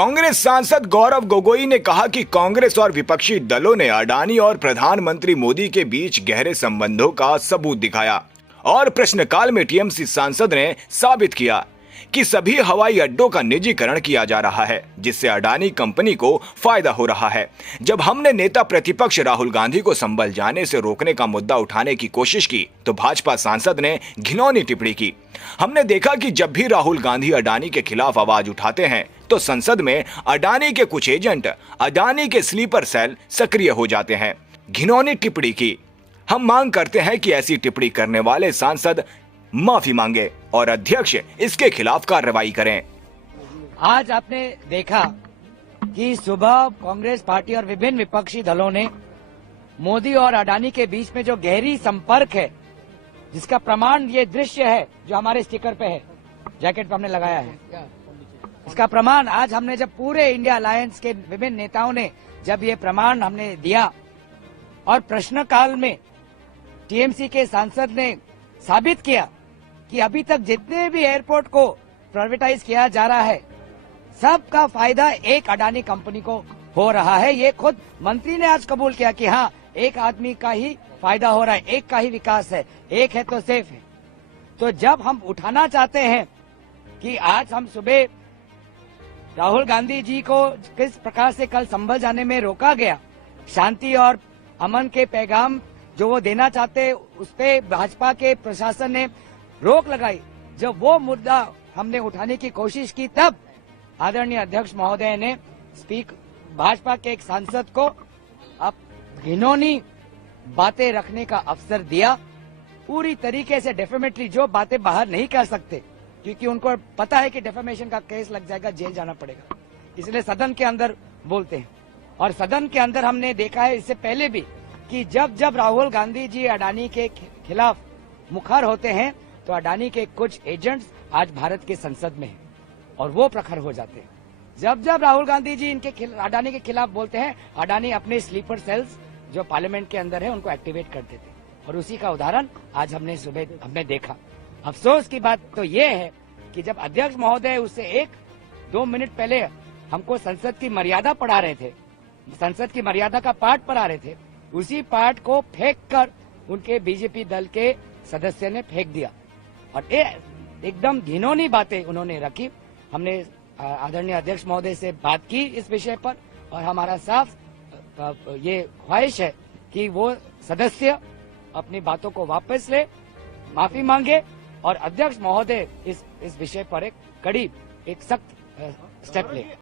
कांग्रेस सांसद गौरव गोगोई ने कहा कि कांग्रेस और विपक्षी दलों ने अडानी और प्रधानमंत्री मोदी के बीच गहरे संबंधों का सबूत दिखाया और प्रश्नकाल में टीएमसी सांसद ने साबित किया कि सभी हवाई अड्डों का निजीकरण किया जा रहा है, जिससे अडानी कंपनी को फायदा हो रहा है। जब हमने नेता प्रतिपक्ष राहुल गांधी को संभल जाने से रोकने का मुद्दा उठाने की कोशिश की तो भाजपा सांसद ने घिनौनी टिप्पणी की। हमने देखा कि जब भी राहुल गांधी अडानी के खिलाफ आवाज उठाते हैं तो संसद में अडानी के कुछ एजेंट अडानी के स्लीपर सेल सक्रिय हो जाते हैं। घिनौनी टिप्पणी की। हम मांग करते हैं कि ऐसी टिप्पणी करने वाले सांसद माफी मांगे और अध्यक्ष इसके खिलाफ कार्रवाई करें। आज आपने देखा कि सुबह कांग्रेस पार्टी और विभिन्न विपक्षी दलों ने मोदी और अडानी के बीच में जो गहरी संपर्क है, जिसका प्रमाण ये दृश्य है जो हमारे स्टिकर पे है, जैकेट पे हमने लगाया है, इसका प्रमाण आज हमने जब पूरे इंडिया अलायंस के विभिन्न नेताओं ने जब ये प्रमाण हमने दिया और प्रश्नकाल में टीएमसी के सांसद ने साबित किया कि अभी तक जितने भी एयरपोर्ट को प्राइवेटाइज किया जा रहा है सबका फायदा एक अडानी कंपनी को हो रहा है। ये खुद मंत्री ने आज कबूल किया कि हाँ, एक आदमी का ही फायदा हो रहा है, एक का ही विकास है, एक है तो सेफ है। तो जब हम उठाना चाहते हैं कि आज हम सुबह राहुल गांधी जी को किस प्रकार से कल संभल जाने में रोका गया, शांति और अमन के पैगाम जो वो देना चाहते उस पे भाजपा के प्रशासन ने रोक लगाई। जब वो मुद्दा हमने उठाने की कोशिश की तब आदरणीय अध्यक्ष महोदय ने भाजपा के एक सांसद को अब घिनौनी बातें रखने का अवसर दिया। पूरी तरीके से डेफेमेटरी जो बातें बाहर नहीं कर सकते क्योंकि उनको पता है कि डेफेमेशन का केस लग जाएगा, जेल जाना पड़ेगा, इसलिए सदन के अंदर बोलते हैं। और सदन के अंदर हमने देखा है इससे पहले भी कि जब जब राहुल गांधी जी अडानी के खिलाफ मुखर होते हैं तो अडानी के कुछ एजेंट्स आज भारत के संसद में हैं और वो प्रखर हो जाते हैं। जब जब राहुल गांधी जी अडानी के खिलाफ बोलते हैं, अडानी अपने स्लीपर सेल्स जो पार्लियामेंट के अंदर है उनको एक्टिवेट कर देते हैं और उसी का उदाहरण आज हमने देखा। अफसोस की बात तो ये है कि जब अध्यक्ष महोदय उससे 1-2 मिनट पहले हमको संसद की मर्यादा पढ़ा रहे थे, संसद की मर्यादा का पाठ पढ़ा रहे थे, उसी पाठ को फेंक कर उनके बीजेपी दल के सदस्य ने फेंक दिया और एकदम घिनौनी बातें उन्होंने रखी। हमने आदरणीय अध्यक्ष महोदय से बात की इस विषय पर और हमारा साफ ये ख्वाहिश है कि वो सदस्य अपनी बातों को वापस ले, माफी मांगे और अध्यक्ष महोदय इस विषय पर एक सख्त स्टेप ले।